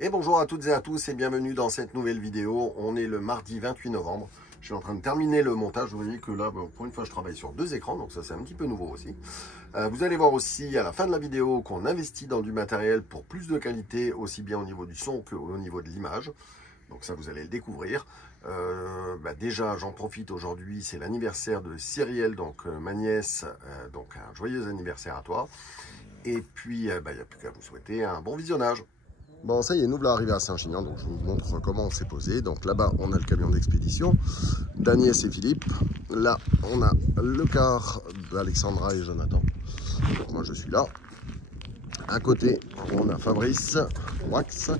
Et bonjour à toutes et à tous et bienvenue dans cette nouvelle vidéo. On est le mardi 28 novembre. Je suis en train de terminer le montage. Vous voyez que là, pour une fois, je travaille sur deux écrans. Donc ça, c'est un petit peu nouveau aussi. Vous allez voir aussi à la fin de la vidéo qu'on investit dans du matériel pour plus de qualité, aussi bien au niveau du son qu'au niveau de l'image. Donc ça, vous allez le découvrir. Déjà, j'en profite aujourd'hui. C'est l'anniversaire de Cyrielle, donc ma nièce. Donc un joyeux anniversaire à toi. Et puis, il n'y a plus qu'à vous souhaiter un bon visionnage. Bon, ça y est, nous voilà arrivés à Saint-Chinian, donc je vous montre comment on s'est posé. Donc là-bas, on a le camion d'expédition d'Agnès et Philippe. Là, on a le car d'Alexandra et Jonathan. Donc moi, je suis là. À côté, on a Fabrice, Wax,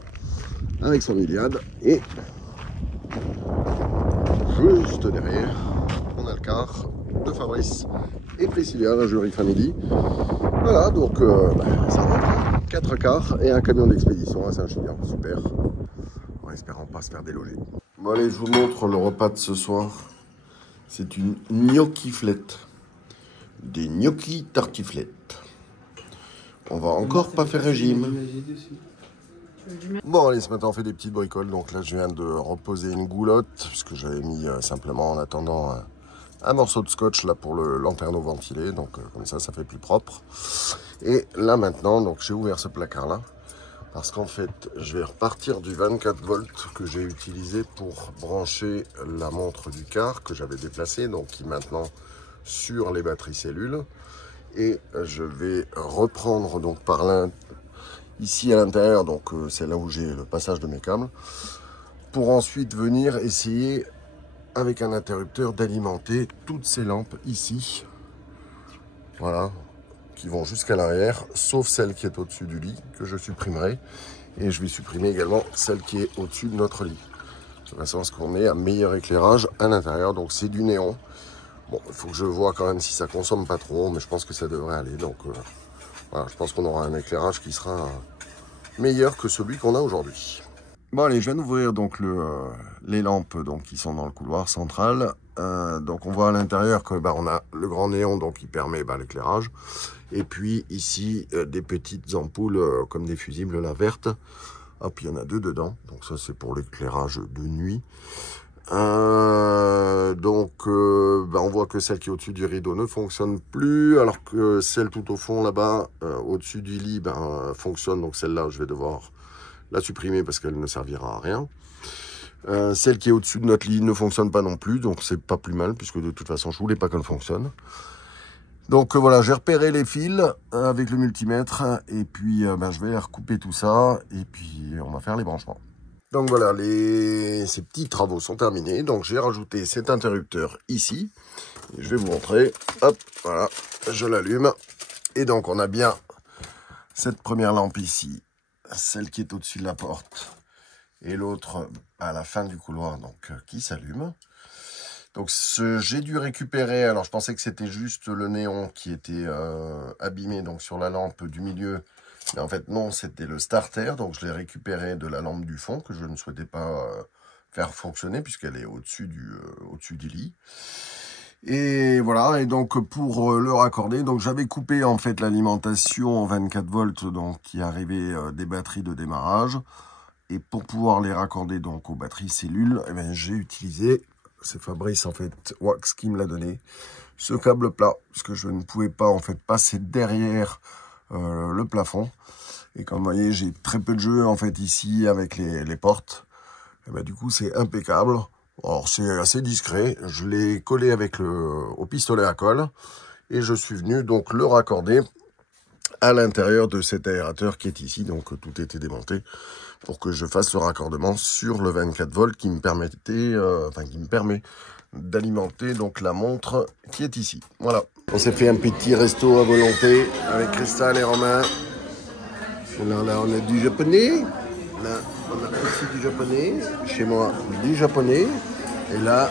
avec son Iliade. Et juste derrière, on a le car de Fabrice et Priscilla, la Jury Family. Voilà, donc ça rentre. 4 cars et un camion d'expédition à Saint-Chinian, super, en espérant pas se faire déloger. Bon allez, je vous montre le repas de ce soir. C'est une gnocchiflette, des gnocchis tartiflettes. On va encore pas faire régime. Bon allez, ce matin on fait des petites bricoles, donc là je viens de reposer une goulotte, parce que j'avais mis simplement en attendant un morceau de scotch là pour le lanterneau ventilé, donc comme ça fait plus propre. Et là maintenant, donc j'ai ouvert ce placard là parce qu'en fait je vais repartir du 24 volts que j'ai utilisé pour brancher la montre du car que j'avais déplacé, donc qui est maintenant sur les batteries cellules, et je vais reprendre donc par là ici à l'intérieur, donc c'est là où j'ai le passage de mes câbles, pour ensuite venir essayer avec un interrupteur d'alimenter toutes ces lampes ici, voilà, qui vont jusqu'à l'arrière, sauf celle qui est au-dessus du lit, que je supprimerai. Et je vais supprimer également celle qui est au-dessus de notre lit, de façon à ce qu'on ait un meilleur éclairage à l'intérieur. Donc c'est du néon. Bon, il faut que je vois quand même si ça consomme pas trop, mais je pense que ça devrait aller. Donc voilà, je pense qu'on aura un éclairage qui sera meilleur que celui qu'on a aujourd'hui. Bon allez, je viens d'ouvrir donc les lampes donc, qui sont dans le couloir central. Donc on voit à l'intérieur que on a le grand néon donc qui permet l'éclairage. Et puis ici des petites ampoules comme des fusibles là vertes. Hop, il y en a deux dedans. Donc ça c'est pour l'éclairage de nuit. On voit que celle qui est au-dessus du rideau ne fonctionne plus, alors que celle tout au fond là-bas, au-dessus du lit, fonctionne. Donc celle-là, je vais devoir la supprimer parce qu'elle ne servira à rien. Celle qui est au-dessus de notre lit ne fonctionne pas non plus, donc c'est pas plus mal, puisque de toute façon je voulais pas qu'elle fonctionne. Donc voilà, j'ai repéré les fils avec le multimètre, et puis je vais recouper tout ça, et puis on va faire les branchements. Donc voilà, ces petits travaux sont terminés, donc j'ai rajouté cet interrupteur ici, et je vais vous montrer, hop, voilà, je l'allume, et donc on a bien cette première lampe ici, celle qui est au-dessus de la porte, et l'autre à la fin du couloir, donc qui s'allume. Donc j'ai dû récupérer, alors je pensais que c'était juste le néon qui était abîmé donc sur la lampe du milieu, mais en fait non, c'était le starter, donc je l'ai récupéré de la lampe du fond que je ne souhaitais pas faire fonctionner puisqu'elle est au-dessus du lit. Et voilà, et donc pour le raccorder, donc j'avais coupé en fait l'alimentation en 24 volts donc qui arrivait des batteries de démarrage. Et pour pouvoir les raccorder donc aux batteries cellules, j'ai utilisé, c'est Fabrice en fait, Wax qui me l'a donné, ce câble plat, parce que je ne pouvais pas en fait passer derrière le plafond. Et comme vous voyez, j'ai très peu de jeu en fait ici avec les portes. Et du coup c'est impeccable. Alors c'est assez discret, je l'ai collé avec au pistolet à colle et je suis venu donc le raccorder à l'intérieur de cet aérateur qui est ici. Donc tout était démonté pour que je fasse le raccordement sur le 24 volts qui me permet d'alimenter donc la montre qui est ici. Voilà. On s'est fait un petit resto à volonté avec Cristal et Romain. Là on a du japonais. Là on a aussi du japonais. Chez moi du japonais. Et là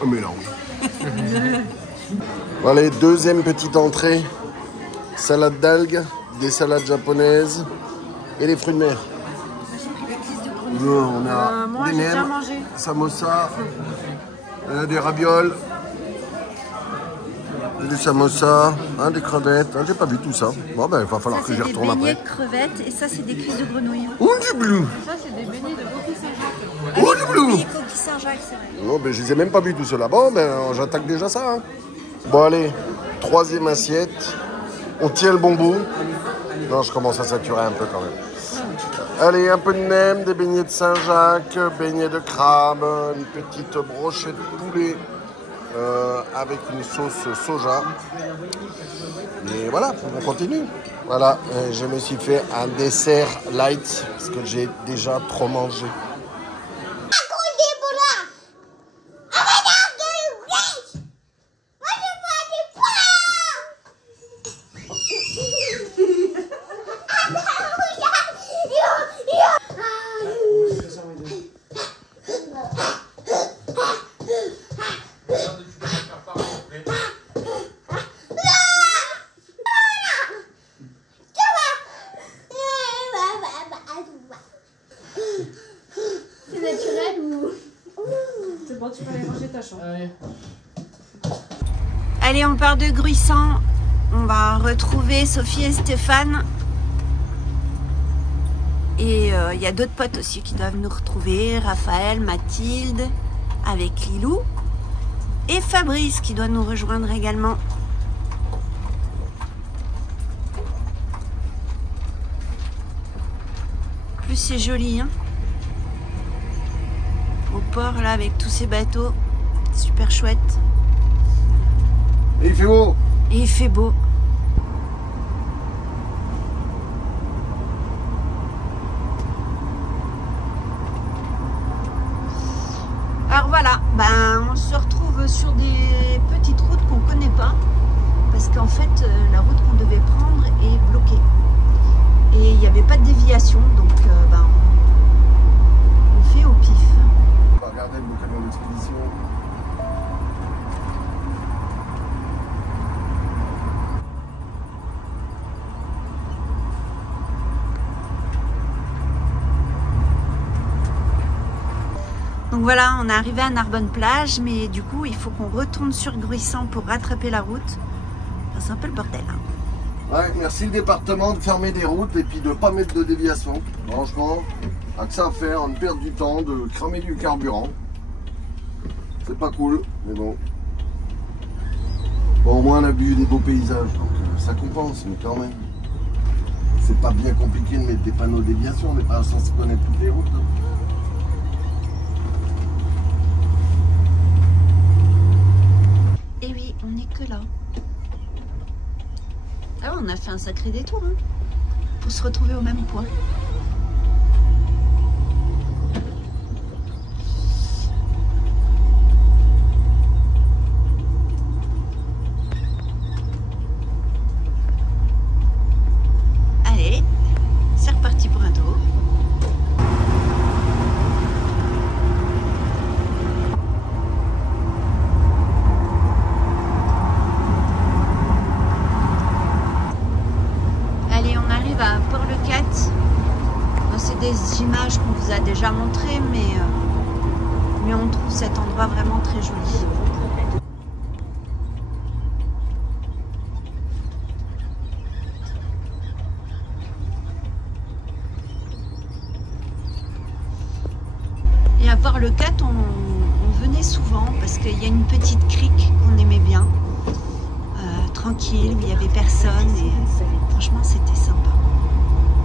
on mélange. Voilà, deuxième petite entrée. Salade d'algues, des salades japonaises et des fruits de mer. On a des nems, samosa, des ravioles. Des samosas, des crevettes. J'ai pas vu tout ça. Bon, ben, il va falloir que j'y retourne après. Ça, c'est des beignets de crevettes et ça, c'est des cuisses de grenouille. Oh, du bleu. Ça, c'est des beignets de coquille Saint-Jacques. Oh, du bleu. Oui, coquille Saint-Jacques, c'est vrai. Non, ben, je les ai même pas vu tout cela. Bon, ben, j'attaque déjà ça. Hein. Bon, allez, troisième assiette. On tient le bon bout. Non, je commence à saturer un peu quand même. Allez, un peu de nem, des beignets de Saint-Jacques, beignets de crabe, une petite brochette de poulet avec une sauce soja. Et voilà, on continue. Voilà, je me suis fait un dessert light parce que j'ai déjà trop mangé. Allez, on part de Gruissant. On va retrouver Sophie et Stéphane. Et il y a d'autres potes aussi qui doivent nous retrouver. Raphaël, Mathilde, avec Lilou. Et Fabrice qui doit nous rejoindre également. En plus, c'est joli, hein. Au port, là, avec tous ces bateaux. Super chouette. Et il fait beau. Et il fait beau. Alors voilà, ben, on se retrouve sur des petites routes qu'on ne connaît pas. Parce qu'en fait, la route qu'on devait prendre est bloquée. Et il n'y avait pas de déviation, donc ben, on fait au pif. On va regarder le camion d'expédition. Donc voilà, on est arrivé à Narbonne-Plage, mais du coup, il faut qu'on retourne sur Gruissant pour rattraper la route. Enfin, c'est un peu le bordel. Hein. Ouais, merci le département de fermer des routes et puis de ne pas mettre de déviation. Franchement, à que ça à faire, on perd du temps, de cramer du carburant. C'est pas cool, mais bon. Bon, au moins on a vu des beaux paysages, donc ça compense, mais quand même. C'est pas bien compliqué de mettre des panneaux de déviation, on n'est pas censé connaître toutes les routes. Hein. Et oui, on n'est que là. Ah ouais, on a fait un sacré détour, hein, pour se retrouver au même point. Allez, c'est reparti pour un tour. À Port-le-Cat, c'est des images qu'on vous a déjà montrées, mais on trouve cet endroit vraiment très joli. Et à Port-le-Cat, on venait souvent parce qu'il y a une petite crique qu'on aimait bien, tranquille, où il n'y avait personne et franchement c'était sympa.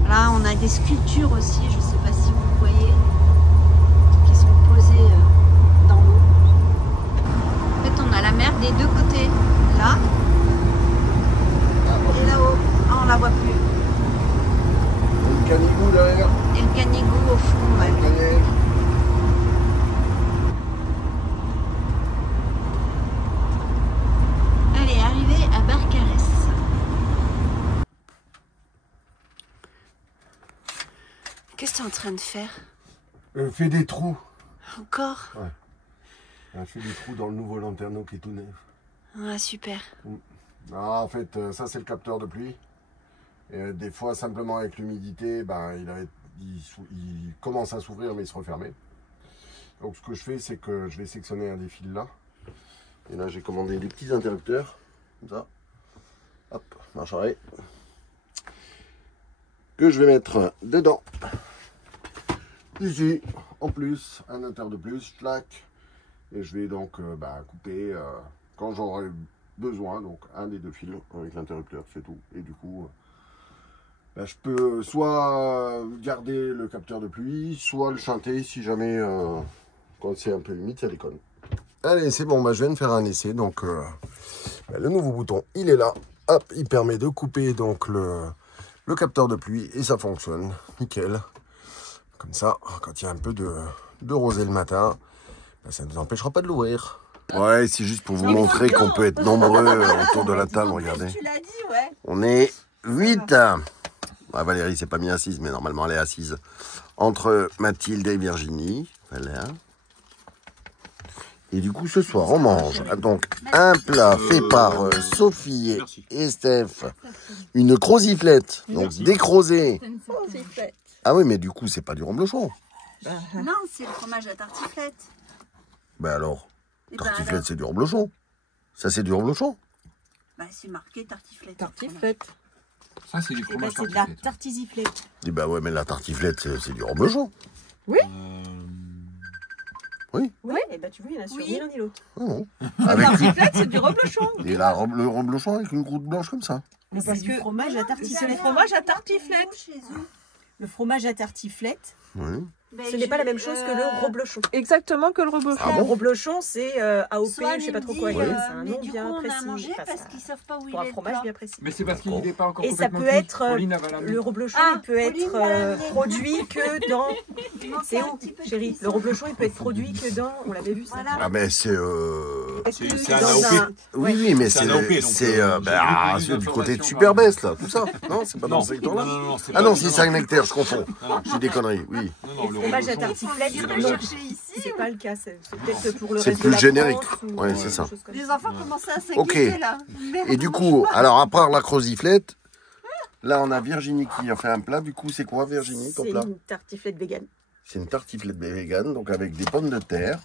Là, on a des sculptures aussi, je ne sais pas si vous voyez, qui sont posées dans l'eau. En fait, on a la mer des deux côtés, là et là-haut. Ah, on la voit plus. Et le canigou derrière. Et le canigou au fond, ouais. Allez, arrivé à Barcarès. Qu'est-ce que tu es en train de faire? Fais des trous. Encore? Ouais. Elle fait des trous dans le nouveau lanterneau qui est tout neuf. Ah, super. Ah, en fait, ça c'est le capteur de pluie. Et, des fois, simplement avec l'humidité, ben, il commence à s'ouvrir mais il se refermait. Donc ce que je fais, c'est que je vais sectionner un des fils là. Et là, j'ai commandé des petits interrupteurs. comme ça. Hop, marche arrêt. Que je vais mettre dedans. Ici, en plus, un inter de plus, flac. Et je vais donc couper quand j'aurai besoin, donc un des deux fils avec l'interrupteur, c'est tout. Et du coup, je peux soit garder le capteur de pluie, soit le chanter si jamais, quand c'est un peu humide, ça déconne. Allez, c'est bon, je viens de faire un essai, donc le nouveau bouton, il est là. Hop, il permet de couper donc le capteur de pluie et ça fonctionne, nickel. Comme ça, quand il y a un peu de rosée le matin, ça ne nous empêchera pas de l'ouvrir. Ouais, c'est juste pour vous montrer qu'on peut être nombreux autour de la table, regardez. Tu l'as dit, ouais. On est 8. Ouais, Valérie s'est pas mis assise, mais normalement elle est assise. Entre Mathilde et Virginie, voilà. Et du coup, ce soir, on mange donc un plat fait par Sophie et Steph. Une croziflette, donc décrosée. Ah oui, mais du coup, c'est pas du reblochon. Non, c'est le fromage à tartiflette. Ben alors, tartiflette, c'est du reblochon. Ça, c'est du reblochon. C'est marqué tartiflette. Tartiflette. Ça, c'est du fromage c'est de la tartisiflette. Et bah ouais, mais la tartiflette, c'est du reblochon. Oui. Oui. Oui, et tu vois, il y en a sur ni l'un ni l'autre. Oh. La tartiflette, c'est du reblochon. Et le reblochon avec une croûte blanche comme ça. Parce que fromage à tartiflette. c'est le fromage à tartiflette. Le fromage à tartiflette. Oui. Ce n'est pas la même chose que le reblochon. Exactement que le reblochon. Ah bon Le reblochon, c'est AOP, Soit je sais pas trop dit, quoi. Oui. C'est un nom bien on a précis. mangé Enfin, parce ça- qu'ils savent pas où il pour un est. fromage bien précis. Mais c'est parce qu'il n'est pas encore Et ça complètement peut cuit. être Pauline, elle va l'amener. le reblochon, Ah, il peut être Pauline va l'amener. produit que dans. C'est où, un petit peu de chérie? cuisson. Le reblochon, il peut être produit que dans. On l'avait vu ça. Voilà. Ah mais c'est... C'est un Dans AOP. un- Oui, mais C'est c'est un AOP, donc, c'est j'ai vu du des côté de informations, Superbest, là, tout ça. Non, c'est pas dans Non, ce secteur-là. non, Ah non, si, Saint-Nectaire, je confonds. J'ai des conneries, oui. Non, Le fromage à reblochon, tartiflette, Il faut non. chercher ici. C'est pas le cas, c'est peut-être pour le C'est reste plus de la générique. France ou, Ouais, c'est ça. des choses comme Les ça. enfants commençaient à Ok. s'inquiéter là. Merde, Et du mange coup, pas. alors après la croziflette, là on a Virginie qui a fait un plat. Du coup, c'est quoi Virginie, ton C'est plat? une tartiflette végane. C'est une tartiflette végane, donc avec des pommes de terre.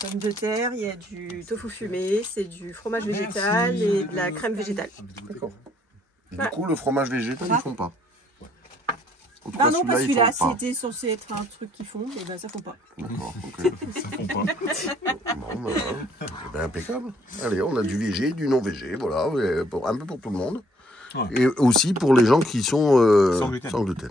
Pommes de terre, il y a du tofu fumé, c'est du fromage végétal et de la crème végétale. D'accord. Et du coup, le fromage végétal, ils font pas. En tout Bah cas, non, parce que celui-là, là, ils font pas. c'était censé être un truc qu'ils font, et ben ça font pas. D'accord, ok. Bon, bah, c'est bien impeccable. Allez, on a du végé, du non végé, voilà, et un peu pour tout le monde. Ouais. Et aussi pour les gens qui sont Sans gluten.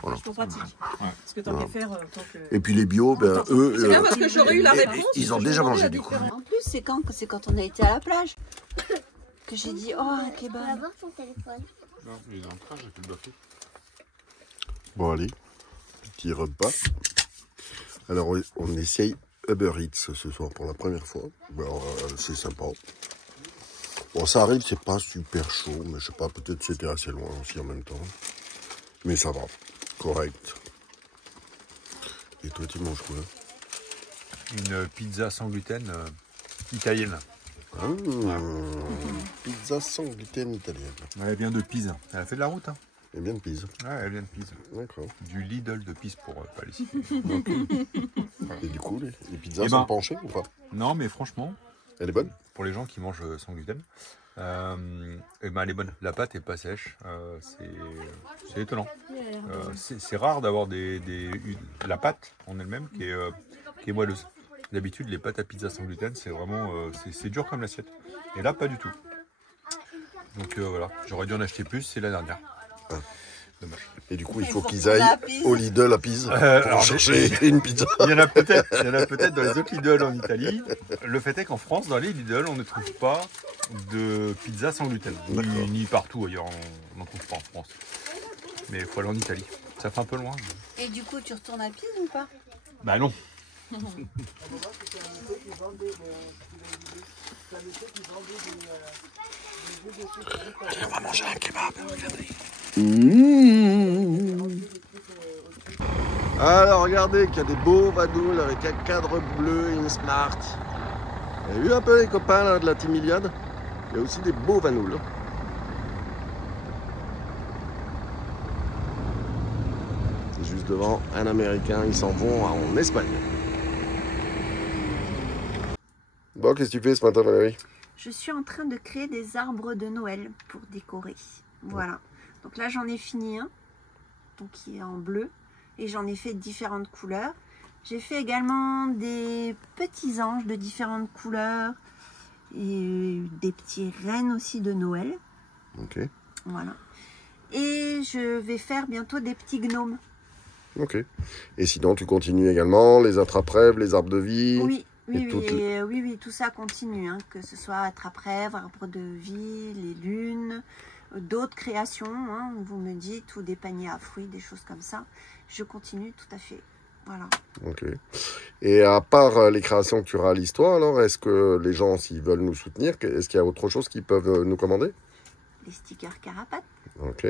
Voilà. C'est trop pratique. Parce que tant qu'à faire, tant que... Et puis les bio, ben, eux, C'est bien parce que j'aurais eu la réponse. ils ont je déjà me demandais mangé la du coup. différence. En plus, c'est quand on a été à la plage que j'ai dit oh un On va kebab. voir son téléphone. Non, il est dans le train, j'ai plus le baffer. Bon, allez, petit repas. Alors, on essaye Uber Eats ce soir pour la première fois. Alors, c'est sympa. Bon, ça arrive, c'est pas super chaud, mais je sais pas, peut-être c'était assez loin aussi en même temps. Mais ça va, correct. Et toi, tu manges quoi? Une pizza sans gluten italienne. Pizza sans gluten italienne. Ouais, elle vient de Pise. Elle a fait de la route. Hein. Et bien de pizza. Ouais, elle vient de Pise. D'accord. Du Lidl de Pise pour pas les citer. Et du coup, les pizzas Eh sont ben. penchées ou pas? Non, mais franchement, Elle est bonne? pour les gens qui mangent sans gluten, eh ben, elle est bonne. La pâte est pas sèche. C'est étonnant. C'est rare d'avoir la pâte en elle-même qui est moelleuse. D'habitude, les pâtes à pizza sans gluten, c'est vraiment c'est dur comme l'assiette. Et là, pas du tout. Donc voilà, j'aurais dû en acheter plus, c'est la dernière. Dommage. Et du coup, il faut faut qu'ils qu'on aillent la Pise. au Lidl à Pise pour alors, chercher une pizza. Il y en a peut-être dans les autres Lidl en Italie. Le fait est qu'en France, dans les Lidl, on ne trouve pas de pizza sans gluten. Ni partout ailleurs, on n'en trouve pas en France. Mais il faut aller en Italie. Ça fait un peu loin. mais- Et du coup, tu retournes à Pise ou pas? Bah non. On va manger un kebab. Alors regardez qu'il y a des beaux vadoules avec un cadre bleu et une smart. Vous avez vu un peu les copains là, de la Team Iliad? Il y a aussi des beaux vanoules. Juste devant, un Américain, ils s'en vont en Espagne. Bon, qu'est-ce que tu fais ce matin, Valérie? je suis en train de créer des arbres de Noël pour décorer. Voilà. Donc là, j'en ai fini un, donc qui est en bleu, et j'en ai fait différentes couleurs. J'ai fait également des petits anges de différentes couleurs et des petits rennes aussi de Noël. Ok. Voilà. Et je vais faire bientôt des petits gnomes. Ok. Et sinon, tu continues également les attrape-rêves, les arbres de vie? Oui. Oui, Et oui, tout ça continue, hein, que ce soit attrape-rêve, arbre de vie, les lunes, d'autres créations, hein, vous me dites, ou des paniers à fruits, des choses comme ça. Je continue tout à fait. Voilà. Ok. Et à part les créations que tu réalises toi, alors, est-ce que les gens, s'ils veulent nous soutenir, est-ce qu'il y a autre chose qu'ils peuvent nous commander? Les stickers carapates. Ok.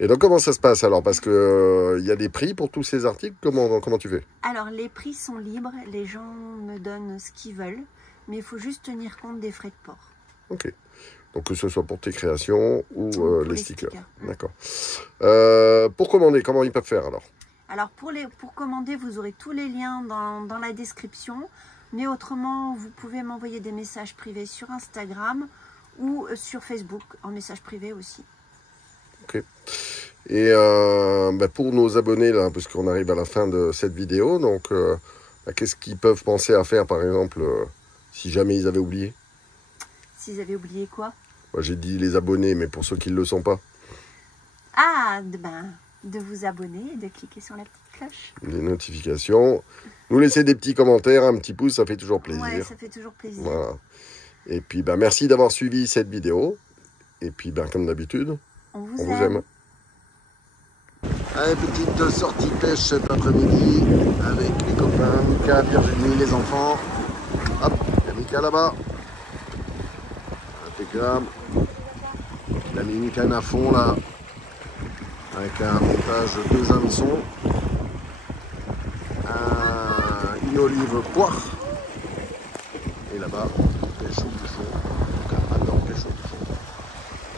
Et donc, comment ça se passe alors? Parce que il y a des prix pour tous ces articles. Comment tu fais? Alors, les prix sont libres. Les gens me donnent ce qu'ils veulent. Mais il faut juste tenir compte des frais de port. Ok. Donc, que ce soit pour tes créations ou Pour les stickers. Ouais. D'accord. Pour commander, comment ils peuvent faire alors? Alors, pour commander, vous aurez tous les liens dans la description. Mais autrement, vous pouvez m'envoyer des messages privés sur Instagram ou sur Facebook, en message privé aussi. Ok. Et pour nos abonnés, là, parce qu'on arrive à la fin de cette vidéo, donc qu'est-ce qu'ils peuvent penser à faire, par exemple, si jamais ils avaient oublié? S'ils avaient oublié quoi? J'ai dit les abonnés, mais pour ceux qui ne le sont pas. Ah, de vous abonner et de cliquer sur la petite cloche. Les notifications. Nous laisser des petits commentaires, un petit pouce, ça fait toujours plaisir. Ouais, ça fait toujours plaisir. Voilà. Et puis, merci d'avoir suivi cette vidéo. Et puis, comme d'habitude, on vous aime. Allez, petite sortie pêche cet après-midi avec les copains, Mika, Virginie, les enfants. Hop, il y a Mika là-bas. Impeccable. Il a mis une canne à fond là, avec un montage de 2 hameçons. Une olive poire. Et là-bas, pêche au bouchon. Donc, un adore pêche au bouchon.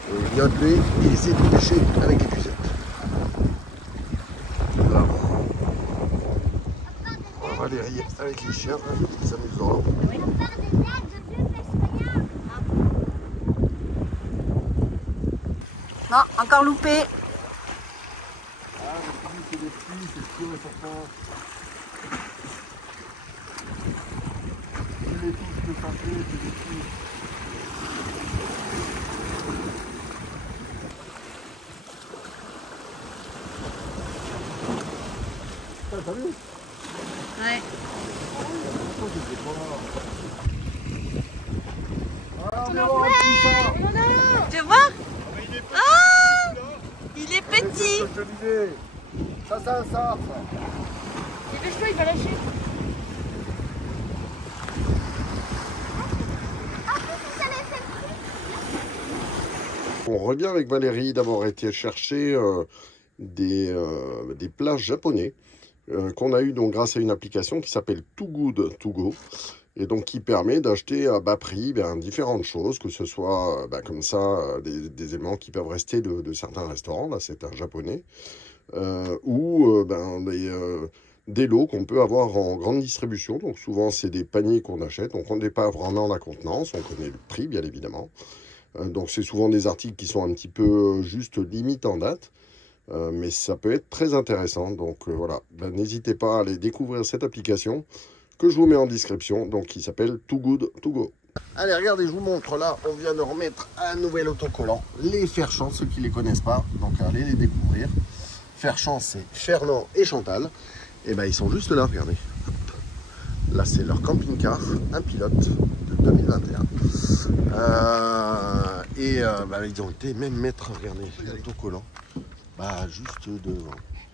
Et il y a de lui, il essaie de pêcher avec les pucettes. Là. Valérie avec les chiens, ils s'amusent dans l'eau. Non, encore loupé. C'est des petits, c'est sûr et certain. C'est les touches de santé, c'est des petits. T'as vu? Ouais. Ah, mais on ça. Tu vois? Ah, il est petit. Je te disais. Ça, c'est un sartre. Dépêche-toi, il va lâcher. On revient avec Valérie d'avoir été chercher des plats japonais qu'on a eu donc grâce à une application qui s'appelle Too Good To Go et donc qui permet d'acheter à bas prix différentes choses, que ce soit comme ça des éléments qui peuvent rester de certains restaurants, là c'est un japonais, ou des lots qu'on peut avoir en grande distribution. Donc souvent c'est des paniers qu'on achète, donc on n'est pas vraiment la contenance, on connaît le prix bien évidemment. Donc c'est souvent des articles qui sont un petit peu juste limite en date, mais ça peut être très intéressant. Donc voilà, n'hésitez pas à aller découvrir cette application que je vous mets en description, donc qui s'appelle Too Good To Go. Allez, regardez, je vous montre là, on vient de remettre un nouvel autocollant, les Ferchamps, ceux qui ne les connaissent pas, donc allez les découvrir. Ferchamps, c'est Fernand et Chantal, et ils sont juste là, regardez. Là, c'est leur camping-car, un pilote de 2021. Ils ont été même mettre, regardez, l'autocollant, juste devant.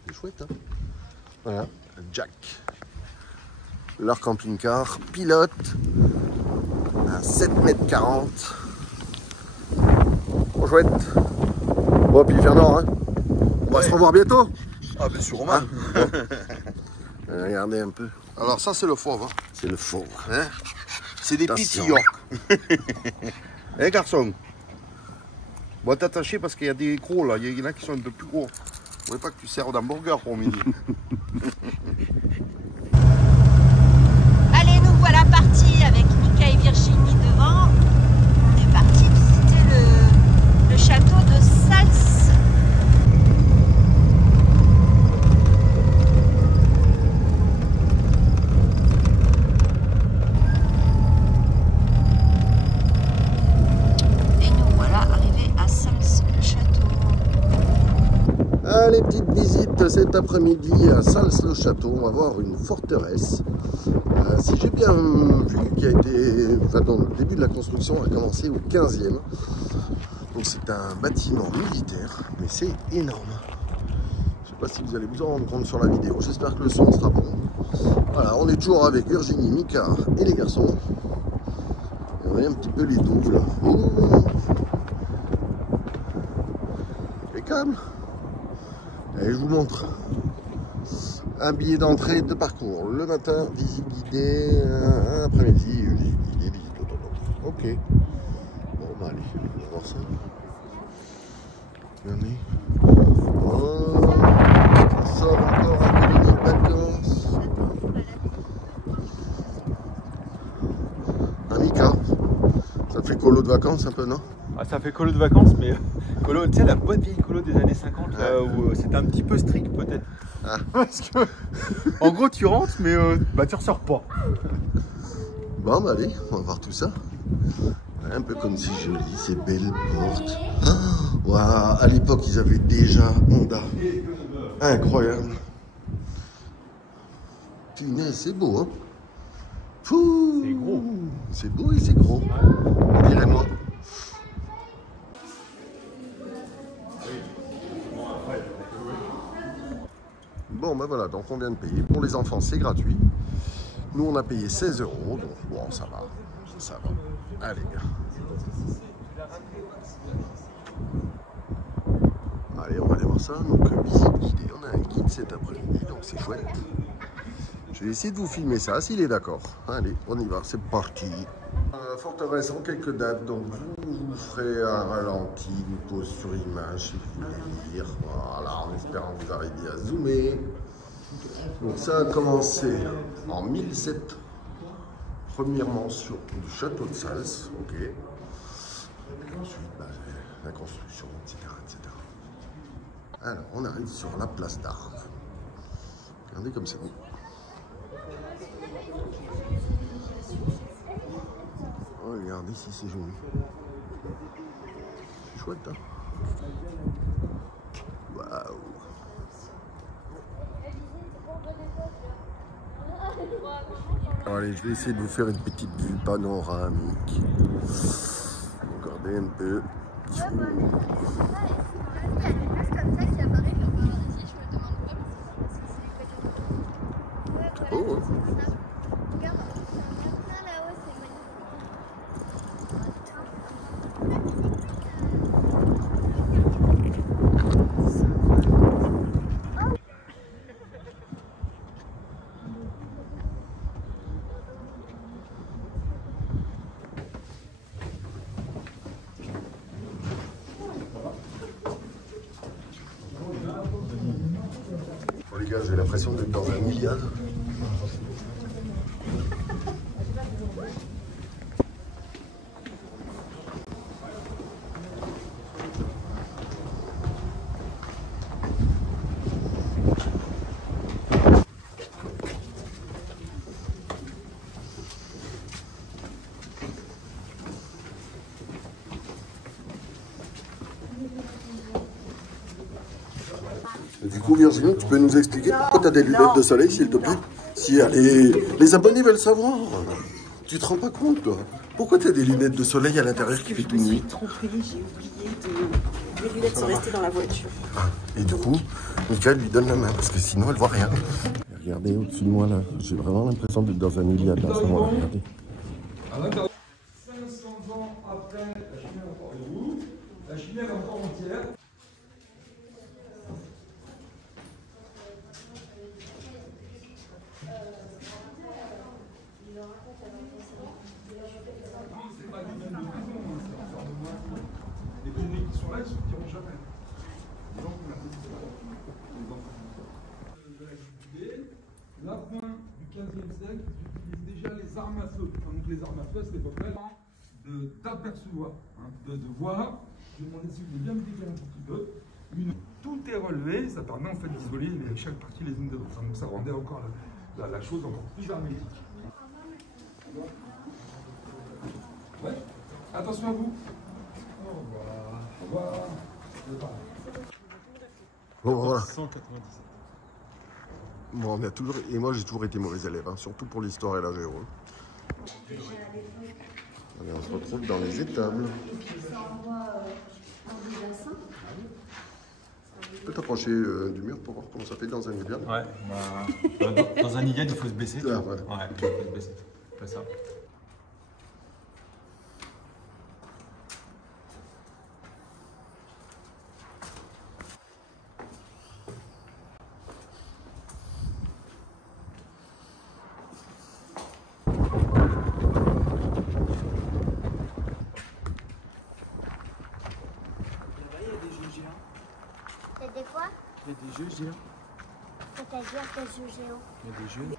C'est chouette, hein. Voilà, Jack. Leur camping-car, pilote, à 7,40 m. Trop chouette. Bon, puis Fernand, hein, on va se revoir bientôt. Ah, bien sûr, Romain. Bon. Regardez un peu. Alors, ça, c'est le fauve. Hein. C'est le fauve. Hein, c'est des Attention. petits York. Eh, garçon, on va t'attacher parce qu'il y a des gros là. Il y en a qui sont un peu plus gros. Je ne voudrais pas que tu sers d'hamburger pour midi. Allez, nous voilà partis avec Mika et Virginie devant. après-midi à Sals-le-Château, on va voir une forteresse. Si j'ai bien vu, qui a été, enfin, dans le début de la construction a commencé au 15e. Donc c'est un bâtiment militaire, mais c'est énorme. Je ne sais pas si vous allez vous en rendre compte sur la vidéo. J'espère que le son sera bon. Voilà, on est toujours avec Virginie, Mika et les garçons. Et on voit un petit peu les douves là. Impeccable. Et je vous montre un billet d'entrée de parcours. Le matin, visite guidée, après-midi, visite guidée, visite autonomie. Ok. Bon, bah allez, on va voir ça. Regardez. Oh, on sort encore un peu de vacances. Un Mika. Ça fait colo de vacances un peu, non? Ah, ça fait colo de vacances, mais colo, tu sais, la bonne vieille colo des années 50, là, où c'était un petit peu strict peut-être. Ah. Parce que, en gros, tu rentres, mais bah, tu ressors pas. Bon, bah allez, on va voir tout ça. Un peu comme si je lis ces belles portes. Oh, wow, à l'époque, ils avaient déjà Honda. Incroyable. Punaise, c'est beau, hein? C'est gros. C'est beau et c'est gros. On dirait moi. Bon, ben voilà, donc on vient de payer. Pour les enfants, c'est gratuit. Nous, on a payé 16 €, donc bon, ça va. Ça va. Allez. Allez, on va aller voir ça. Donc, visite guidée. On a un guide cet après-midi, donc c'est chouette. Je vais essayer de vous filmer ça, s'il est d'accord. Allez, on y va, c'est parti. Forteresse en quelques dates, donc vous ferez un ralenti, une pause sur image si vous voulez lire. Voilà, en espérant que vous arriviez à zoomer. Donc ça a commencé en 1007, première mention du château de Sals, ok. Et ensuite, bah, la construction, etc., etc. Alors, on arrive sur la place d'Armes. Regardez comme c'est beau. Oh, regardez ici, c'est joli. C'est chouette, hein? Waouh! Allez, je vais essayer de vous faire une petite vue panoramique. Regardez un peu. C'est beau, hein? Oh les gars, j'ai l'impression d'être dans un milliard. Du coup, Virginie, tu peux nous expliquer pourquoi tu as des lunettes de soleil, s'il te plaît? Si les abonnés veulent savoir. Tu te rends pas compte, toi? Pourquoi tu as des lunettes de soleil à l'intérieur qui fait tout nuit? Trompée, j'ai oublié de... Les lunettes sont restées dans la voiture. Ah, et du coup, Mika lui donne la main, parce que sinon, elle voit rien. Regardez au-dessus de moi, là. J'ai vraiment l'impression d'être dans un milliard, là, à ce moment-là. Regardez. 500 ans après, la Chine est encore debout, la Chine est encore entière. Les données qui sont là, ils ne sortiront jamais. Donc, on a la fin du 15e siècle, ils utilisent déjà les armes à feu. Donc les armes à feu, à cette époque-là, d'apercevoir, de voir. Je vais demander si vous voulez bien me décrire un petit peu. Tout est relevé, ça permet en fait d'isoler chaque partie les unes des autres. Donc ça rendait encore la chose encore plus hermétique. Ouais. Attention à vous. Au revoir. Au revoir. Bon, voilà. 197. Moi, moi j'ai toujours été mauvais élève, hein, surtout pour l'histoire et la géo. Allez, on se retrouve dans les étables. Tu peux t'approcher du mur pour voir comment ça fait dans un Iliad? Ouais, dans un Iliad, il faut se baisser. Ah, ouais. Ouais, il faut se baisser. Fais ça. Il y a des quoi? Il y a des jeux géants. C'est-à-dire des jeux géants. Il y a des jeux.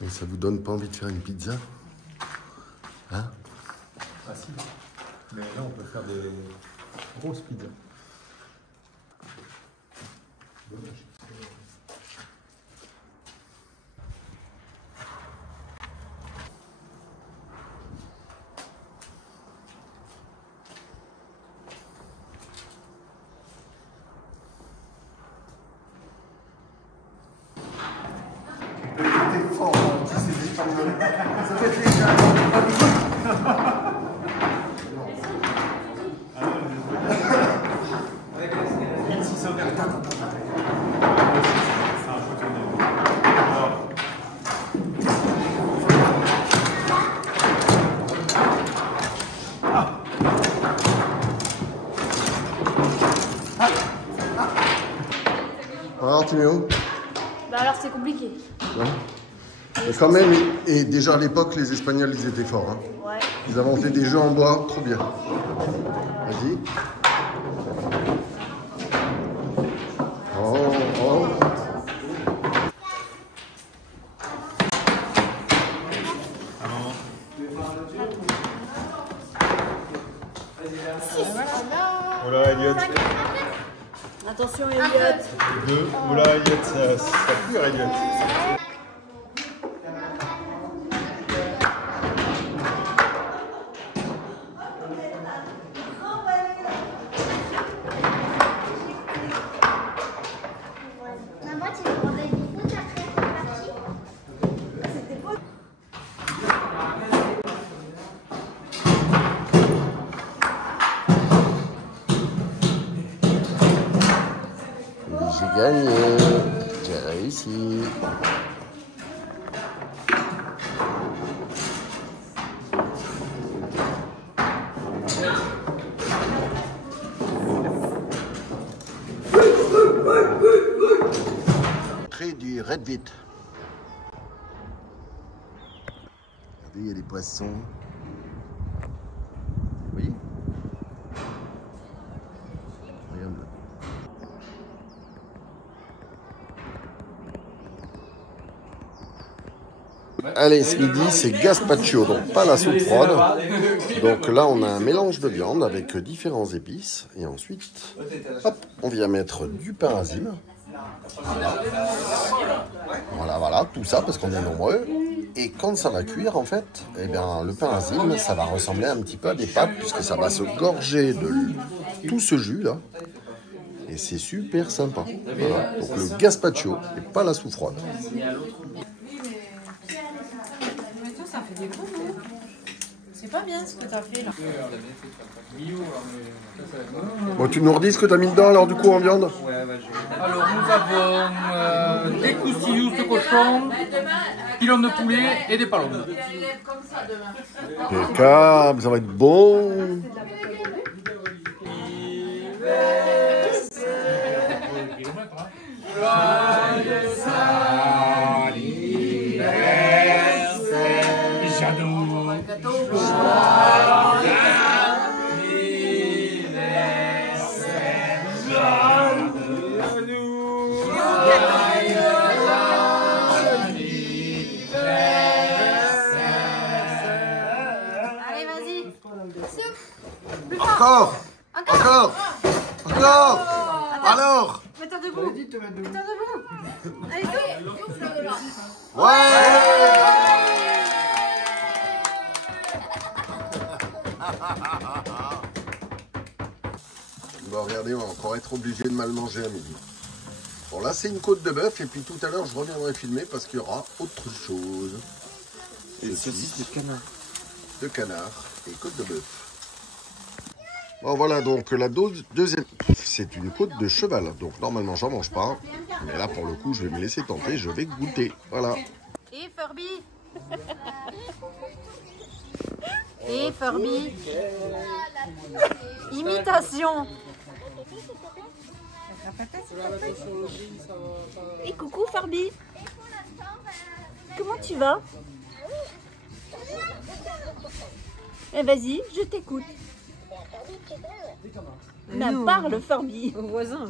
Et ça vous donne pas envie de faire une pizza? Hein? Ah si. Mais là, on peut faire des grosses pizzas. Alors, Timéo? Bah alors c'est compliqué. Ouais. Et quand même, et déjà à l'époque, les Espagnols, ils étaient forts. Hein. Ouais. Ils inventaient des jeux en bois, trop bien. Vas-y. Oh, oh. Oh là, Elliot. Attention, Elliot. 2. Oh là, Elliot, ça pure, Elliot. Maman, tu me rendais des foot après être partie? J'ai gagné. J'ai réussi. Entrée du Red Vit. Regardez, il y a des poissons. Oui. Regarde là. Allez, ce midi, c'est gazpacho, donc pas la soupe froide. Donc là, on a un mélange de viande avec différents épices. Et ensuite, hop, on vient mettre du pain azime. Voilà, voilà, tout ça parce qu'on est nombreux. Et quand ça va cuire, en fait, eh bien, le pain azime, ça va ressembler un petit peu à des pâtes puisque ça va se gorger de tout ce jus-là. Et c'est super sympa. Voilà. Donc le gazpacho et pas la soupe froide. Ça fait des coups, non? C'est pas bien ce que t'as fait là. Bon, tu nous redis ce que t'as mis dedans alors du coup en viande? Alors nous avons des croustilloux de cochon, pilons de poulet et des palombes. Impeccable, ça va être bon. Encore. Encore. Encore. Alors. Mets-toi debout. Mets-toi debout. Allez, Ouais. Bon, regardez, on va encore être obligé de mal manger à midi. Bon, là, c'est une côte de bœuf, et puis tout à l'heure, je reviendrai filmer parce qu'il y aura autre chose. Et saucisses de canard. De canard et côte de bœuf. Bon, voilà, donc la deuxième, c'est une côte de cheval. Donc, normalement, j'en mange pas. Mais là, pour le coup, je vais me laisser tenter, je vais goûter. Voilà. Et Furby. Et Furby. Imitation. Et coucou Furby. Comment tu vas? Eh vas-y, je t'écoute. nous, Parle Furby. Au voisin.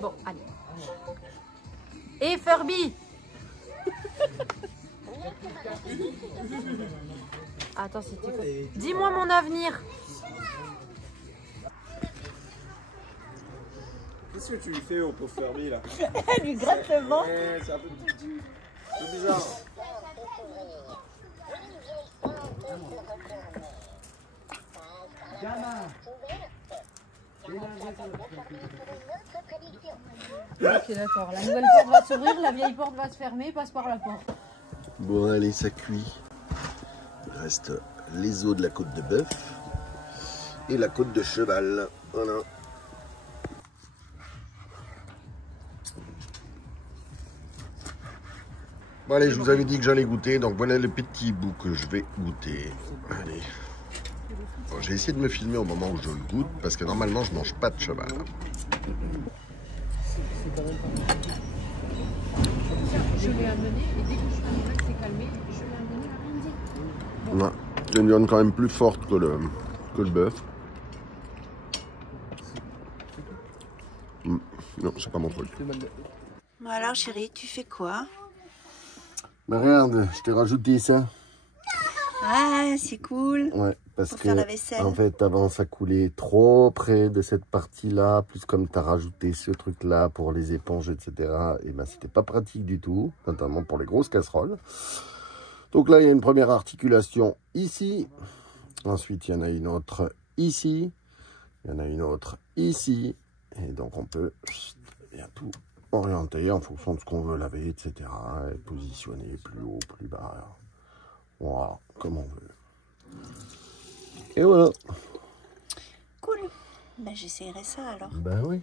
Bon, allez. Et Furby. Attends, c'était quoi? Dis-moi mon avenir. Qu'est-ce que tu lui fais au pauvre Furby là? Elle lui gratte le ventre. C'est un peu bizarre. Ok, d'accord. La nouvelle porte va s'ouvrir, la vieille porte va se fermer, passe par la porte. Bon, allez, ça cuit. Il reste les os de la côte de bœuf et la côte de cheval. Voilà. Bon, allez, je vous avais dit que j'allais goûter, donc voilà le petit bout que je vais goûter. Allez. Bon, j'ai essayé de me filmer au moment où je le goûte, parce que normalement, je mange pas de cheval. Je vais amener, et dès que je suis que c'est calmé, je vais amener à Randy. Ouais. C'est une viande quand même plus forte que le bœuf. Non, c'est pas mon truc. Bon alors chérie, tu fais quoi? Mais regarde, je t'ai rajouté ça. Ah, c'est cool. Ouais, parce Pour que faire la vaisselle. en fait, avant ça coulait trop près de cette partie-là, plus comme tu as rajouté ce truc-là pour les éponges, etc. Et ben, c'était pas pratique du tout, notamment pour les grosses casseroles. Donc là, il y a une première articulation ici. Ensuite, il y en a une autre ici. Il y en a une autre ici. Et donc, on peut bien tout orienter en fonction de ce qu'on veut laver, etc. Et positionner plus haut, plus bas. Voilà, comme on veut. Et voilà. Cool. Ben, j'essayerai ça alors. Ben oui.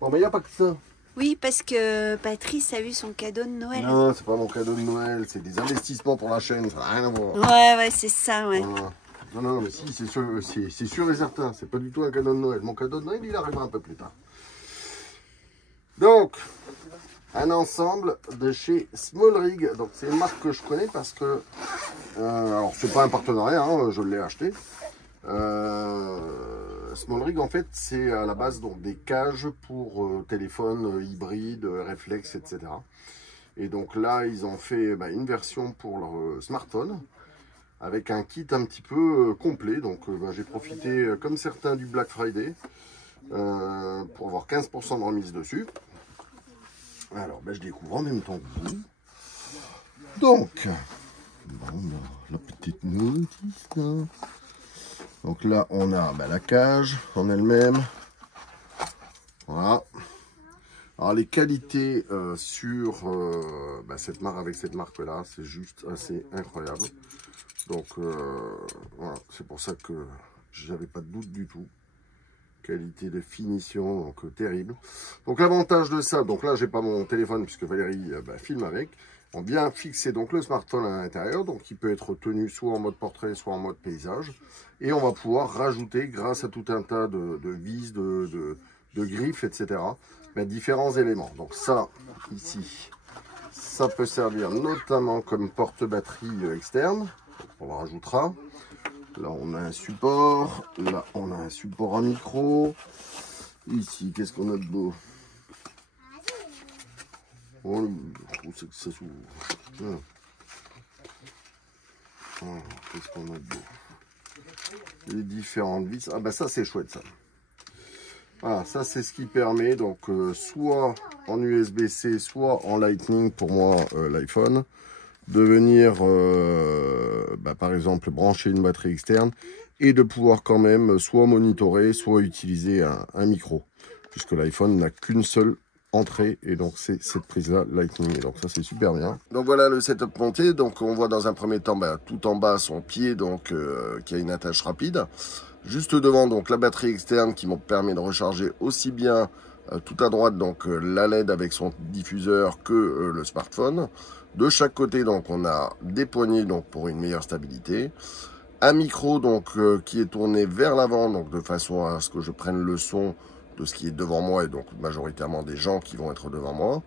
Bon, mais il n'y a pas que ça. Oui, parce que Patrice a eu son cadeau de Noël. Non, c'est pas mon cadeau de Noël, c'est des investissements pour la chaîne, ça n'a rien à voir. Ouais, c'est ça, ouais. Voilà. Non, mais si, c'est sûr et certain, c'est pas du tout un cadeau de Noël. Mon cadeau de Noël, il arrivera un peu plus tard. Donc, un ensemble de chez Small Rig. Donc, c'est une marque que je connais parce que... alors, c'est pas un partenariat, hein, je l'ai acheté. Small Rig, en fait, c'est à la base donc, des cages pour téléphone hybride, réflexe, etc. Et donc là, ils ont fait une version pour leur smartphone avec un kit un petit peu complet. Donc, j'ai profité, comme certains, du Black Friday pour avoir 15% de remise dessus. Alors, je découvre en même temps que vous. Donc, la petite notice là. Donc là, on a la cage en elle-même. Voilà. Alors, les qualités sur cette marque, avec cette marque-là, c'est juste assez incroyable. Donc, voilà, c'est pour ça que j'avais pas de doute du tout. Qualité de finition, donc terrible. Donc l'avantage de ça, donc là j'ai pas mon téléphone puisque Valérie filme avec. On vient fixer donc le smartphone à l'intérieur, donc il peut être tenu soit en mode portrait, soit en mode paysage. Et on va pouvoir rajouter, grâce à tout un tas de vis, de griffes, etc., différents éléments. Donc ça, ici, ça peut servir notamment comme porte-batterie externe. On le rajoutera. Là, on a un support. Là, on a un support à micro. Ici, qu'est-ce qu'on a de beau? Oh, où c'est que ça s'ouvre? Voilà. Qu'est-ce qu'on a de beau? les différentes vis. Ah bah ça c'est chouette ça. Voilà, ça c'est ce qui permet donc soit en USB-C, soit en Lightning pour moi l'iPhone, de venir par exemple brancher une batterie externe et de pouvoir quand même soit monitorer, soit utiliser un micro, puisque l'iPhone n'a qu'une seule entrée et donc c'est cette prise là Lightning, et donc ça c'est super bien. Donc voilà le setup monté. Donc on voit dans un premier temps tout en bas son pied donc qui a une attache rapide. Juste devant, donc la batterie externe qui me permet de recharger aussi bien tout à droite, donc la LED avec son diffuseur que le smartphone. De chaque côté, donc on a des poignées donc pour une meilleure stabilité. Un micro donc qui est tourné vers l'avant, donc de façon à ce que je prenne le son de ce qui est devant moi et donc majoritairement des gens qui vont être devant moi.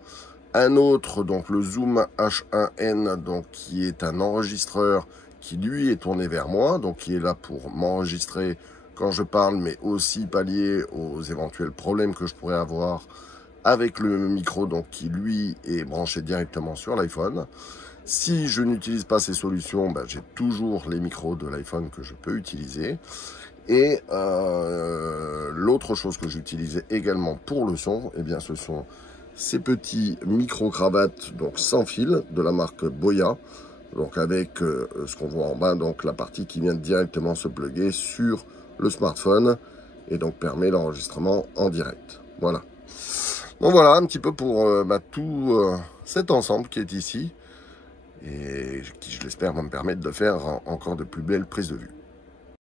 Un autre, donc le Zoom H1N, donc qui est un enregistreur qui lui est tourné vers moi, donc qui est là pour m'enregistrer quand je parle, mais aussi pallier aux éventuels problèmes que je pourrais avoir avec le micro, donc qui lui est branché directement sur l'iPhone. Si je n'utilise pas ces solutions, j'ai toujours les micros de l'iPhone que je peux utiliser. Et l'autre chose que j'utilisais également pour le son, eh bien ce sont ces petits micro-cravates donc sans fil de la marque Boya. Donc avec ce qu'on voit en bas, donc la partie qui vient directement se plugger sur le smartphone et donc permet l'enregistrement en direct. Voilà. Donc voilà un petit peu pour tout cet ensemble qui est ici et qui, je l'espère, va me permettre de faire encore de plus belles prises de vue.